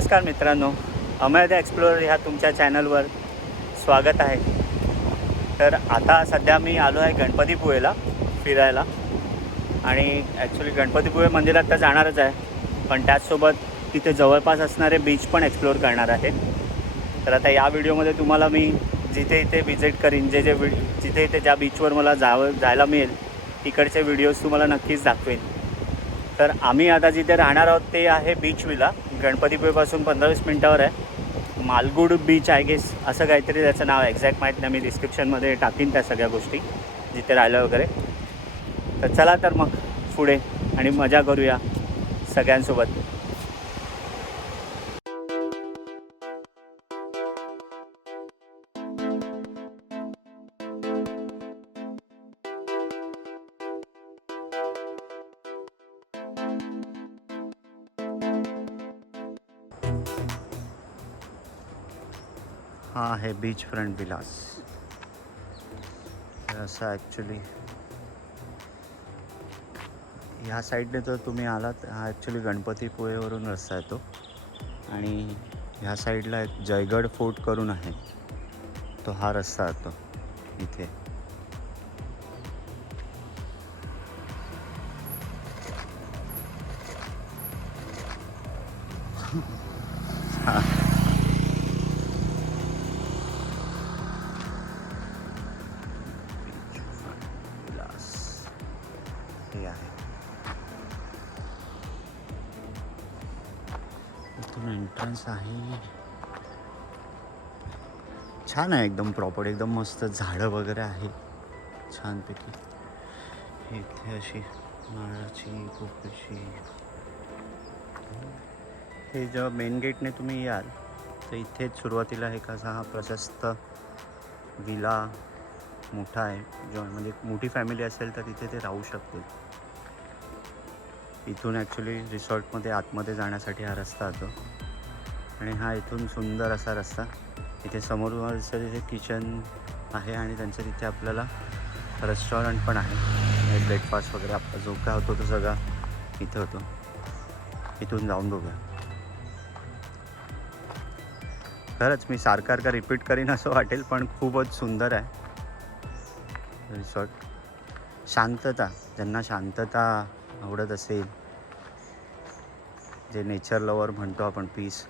नमस्कार मित्रांनो अमर एक्सप्लोर ह्या तुमच्या चॅनलवर स्वागत आहे. तर आता सध्या मी आलो आहे गणपतीपुळेला फिरायला. आणि ॲक्च्युली गणपतीपुळे मंदिरात तर जाणारच आहे पण त्याचसोबत तिथे जवळपास असणारे बीच पण एक्सप्लोअर करणार आहे. तर आता या व्हिडिओमध्ये तुम्हाला मी जिथे इथे विजिट करीन जे जे वि जिथे इथे ज्या बीचवर मला जावं जायला मिळेल तिकडचे व्हिडिओज तुम्हाला नक्कीच दाखवेन. तर आम्ही आता जिथे राहणार आहोत ते आहे बीच विला गणपतीपुळेपासून पंधरा वीस मिनटावर आहे. मालगुड बीच आय गेस असं काहीतरी त्याचं नाव एक्झॅक्ट माहीत नाही. मी डिस्क्रिप्शनमध्ये टाकीन त्या सगळ्या गोष्टी जिथे राहिलं वगैरे. तर चला तर मग पुढे आणि मजा करूया सगळ्यांसोबत. आहे बीच फ्रंट विलास असं ॲक्च्युली ह्या साईडने जर तुम्ही आलात. हा ॲक्च्युली गणपतीपुळेवरून रस्ता येतो. आणि ह्या साईडला एक जयगड फोर्ट करून आहे. तो हा रस्ता येतो इथे. इथून आहे छान आहे एकदम प्रॉपर एकदम मस्त झाडं वगैरे आहे. छानपैकी. इथे अशी नारळाची खूप अशी हे जेव्हा मेन गेटने तुम्ही याल तर इथेच सुरुवातीला एक असा हा प्रशस्त विला मोठा आहे जेव्हा म्हणजे मोठी फॅमिली असेल तर तिथे ते राहू शकतील. इथून ॲक्च्युली रिसॉर्टमध्ये आतमध्ये जाण्यासाठी हा रस्ता येतो आणि हा इथून सुंदर असा रस्ता. इथे समोर तिथे किचन आहे आणि त्यांचं तिथे आपल्याला रेस्टॉरंट पण आहे. ब्रेकफास्ट वगैरे आपला जो काय होतो तो सगळा इथे होतो. इथून जाऊन बघूया. खरंच मी सारखा रिपीट करीन असं वाटेल पण खूपच सुंदर आहे. रिसॉर्ट शांतता. ज्यांना शांतता आवडत असेल जे नेचर लवर म्हणतो आपण पीस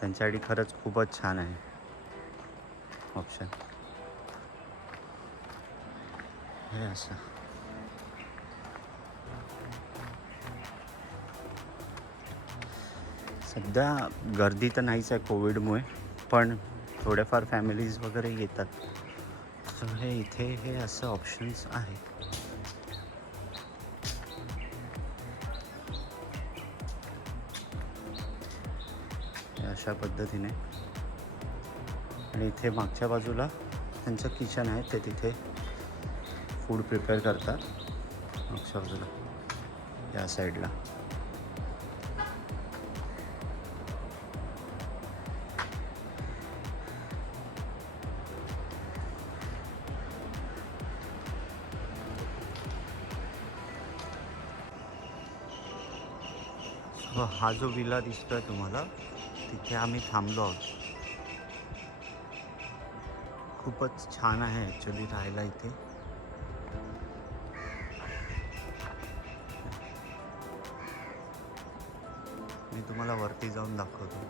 त्यांच्यासाठी खरंच खूपच छान आहे. ऑप्शन हे असं. सध्या गर्दी तर नाहीच आहे कोविडमुळे पण थोडेफार फॅमिलीज वगैरे येतात. सो हे इथे हे असं ऑप्शन्स आहे. अशा पद्धतीने. आणि इथे मागच्या बाजूला त्यांचं किचन आहे ते तिथे फूड प्रिपेअर करतात. मागच्या बाजूला या साईडला हा जो विला दिसतोय तुम्हाला तिथे आम्ही थांबलो आहोत. खूपच छान आहे ॲक्च्युली राहायला इथे. मी तुम्हाला वरती जाऊन दाखवतो.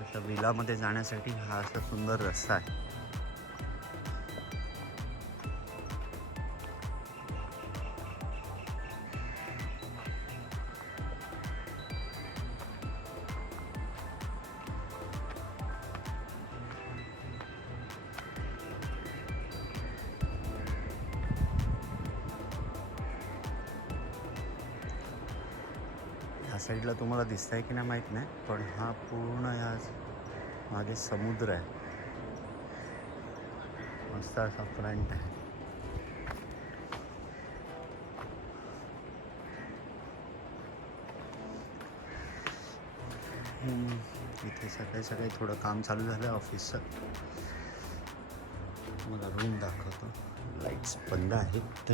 आता विलामध्ये जाण्यासाठी हा असा सुंदर रस्ता आहे. ह्या साईडला तुम्हाला दिसत आहे की नाही माहीत नाही पण हा पूर्ण या मागे समुद्र आहे. मस्त असा फ्रंट आहे. इथे सकाळी सकाळी थोडं काम चालू झालं ऑफिसचं. मला रूम दाखवतो. लाईट्स बंद आहेत.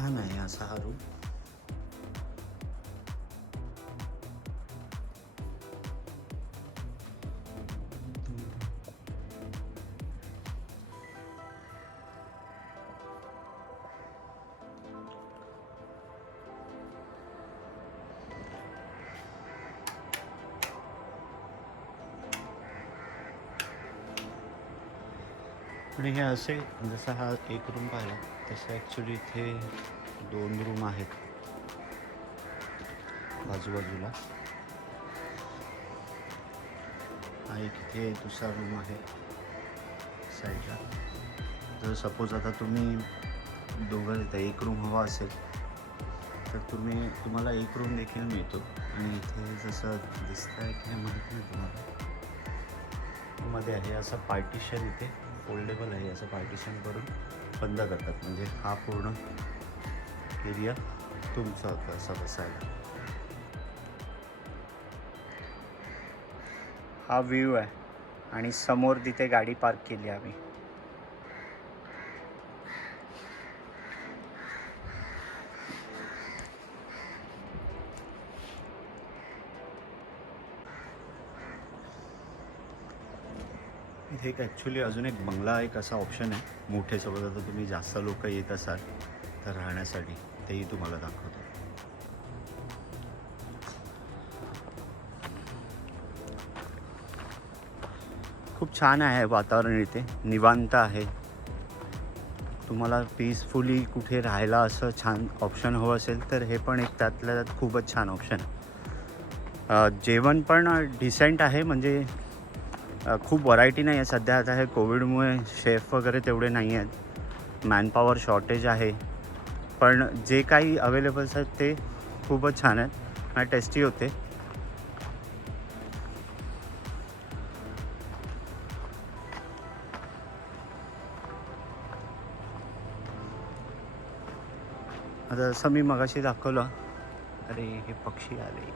ကားမှန်ရစားတို့ आणि हे असे जसा हा एक रूम पाहिला तसं ॲक्च्युली इथे दोन रूम आहेत. बाजूबाजूला. हा एक इथे दुसरा रूम आहे साईडला जर सपोज आता तुम्ही दोघं इथं एक रूम हवा असेल तर तुम्ही तुम्हाला एक रूम देखील मिळतो. आणि इथे जसं दिसतं आहे की माहिती नाही तुम्हाला मध्ये आहे असं पार्टिशन इथे. फोल्डेबल आहे असं पार्टिशन करून बंद करतात. म्हणजे हा पूर्ण एरिया तुमचा होता असा बसायला. हा व्ह्यू आहे. आणि समोर तिथे गाडी पार्क केली आम्ही. इथे एक ॲक्च्युली अजून एक बंगला एक असा ऑप्शन आहे. मोठे सोबत आता तुम्ही जास्त लोक येत असाल तर राहण्यासाठी तेही तुम्हाला दाखवतो. खूप छान आहे वातावरण इथे. निवांत आहे. तुम्हाला पीसफुली कुठे राहायला असं छान ऑप्शन हवं असेल तर हे पण एक त्यातल्या त्यात खूपच छान ऑप्शन आहे. जेवण पण डिसेंट आहे म्हणजे खूप व्हरायटी नाही आहे. सध्या आता हे कोविडमुळे शेफ वगैरे तेवढे नाही आहेत. मॅनपॉवर शॉर्टेज आहे. पण जे काही अवेलेबल्स आहेत ते खूपच छान आहेत आणि टेस्टी होते. आता जसं मी मगाशी दाखवलं. अरे हे पक्षी आले.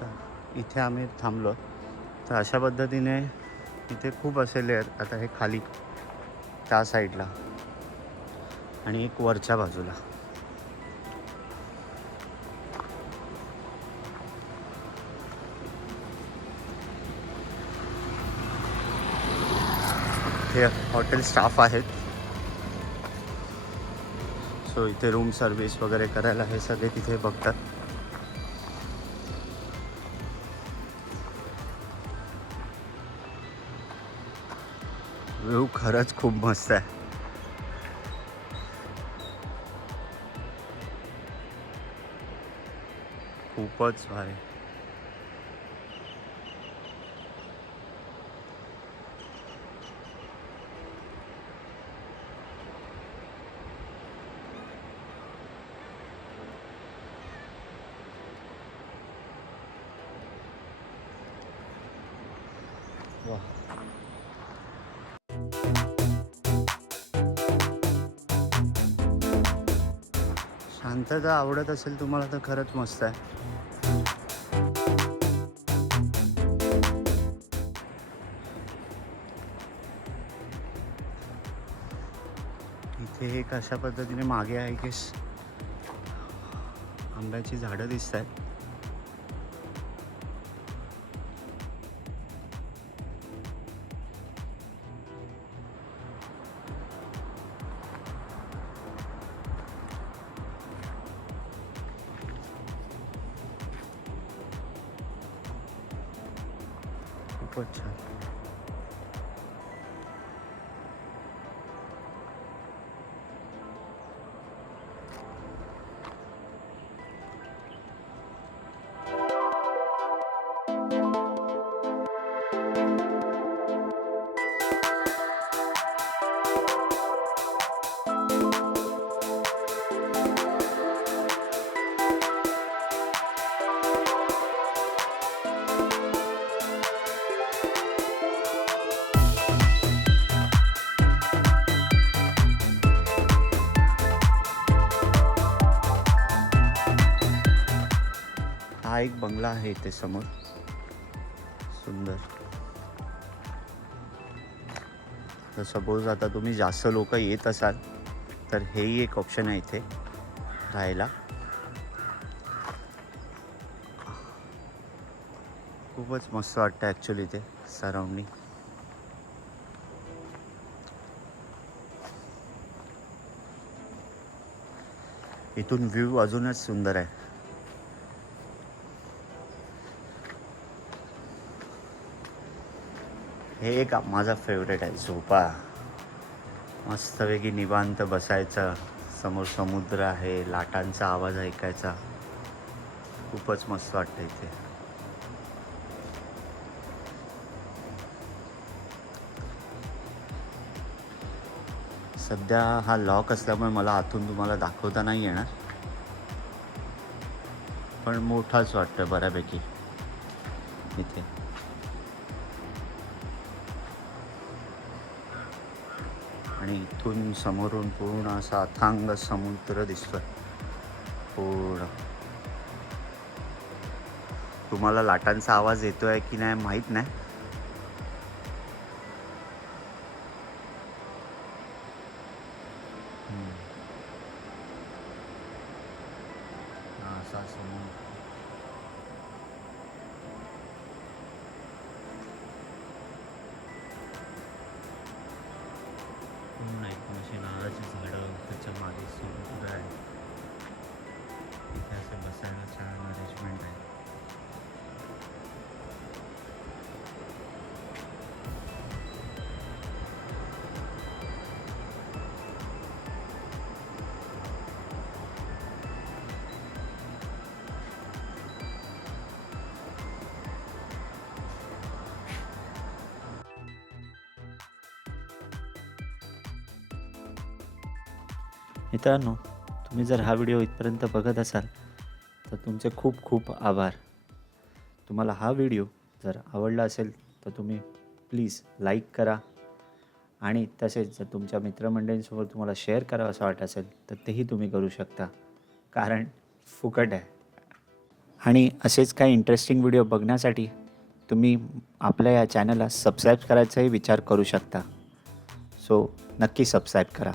तर इथे आम्ही थांबलो. तर अशा पद्धतीने इथे खूप असे लेअर आता हे खाली त्या साईडला आणि एक वरच्या बाजूला. हे हॉटेल स्टाफ आहेत. सो इथे रूम सर्विस वगैरे करायला हे सगळे तिथे बघतात. व्ह्यू खरंच खूप मस्त आहे. खूपच भारी. शांतता आवडत असेल तुम्हाला तर खरंच मस्त आहे. इथे एक अशा पद्धतीने मागे आहे की आंब्याची झाडं दिसत आहेत खूपच छान एक बंगला आहे इथे समोर. सुंदर. तर सपोज आता तुम्ही जास्त लोक येत असाल तर हेही एक ऑप्शन आहे इथे राहायला. खूपच मस्त वाटतं ॲक्च्युली ते सराउंडिंग इथून व्ह्यू अजूनच सुंदर आहे. हे एक माझा फेवरेट आहे झोपा. मस्तपैकी निवांत बसायचं. समोर समुद्र आहे लाटांचा आवाज ऐकायचा. खूपच मस्त वाटतं इथे सध्या हा लॉक असल्यामुळे मला आतून तुम्हाला दाखवता नाही येणार. पण मोठाच वाटतं बऱ्यापैकी. इथे. आणि इथून समोरून पूर्ण असा अथांग समुद्र दिसतोय. पूर्ण. तुम्हाला लाटांचा आवाज येतोय की नाही माहीत नाही. मित्रांनो तुम्ही जर हा व्हिडिओ इथपर्यंत बघत असाल तर तुमचे खूप खूप आभार. तुम्हाला हा व्हिडिओ जर आवडला असेल तर तुम्ही प्लीज लाईक करा. आणि तसेच जर तुमच्या मित्रमंडळींसोबत तुम्हाला शेअर करावं असं वाटत असेल तर तेही तुम्ही करू शकता. कारण फुकट आहे. आणि असेच काही इंटरेस्टिंग व्हिडिओ बघण्यासाठी तुम्ही आपल्या या चॅनलला सबस्क्राईब करायचाही विचार करू शकता. सो नक्की सबस्क्राईब करा.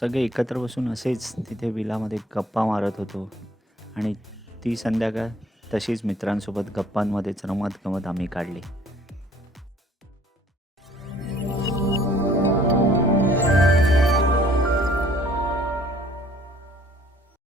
सगळे एकत्र बसून असेच तिथे विलामध्ये गप्पा मारत होतो. आणि ती संध्याकाळ तशीच मित्रांसोबत गप्पांमध्येच रमत गमत आम्ही काढली.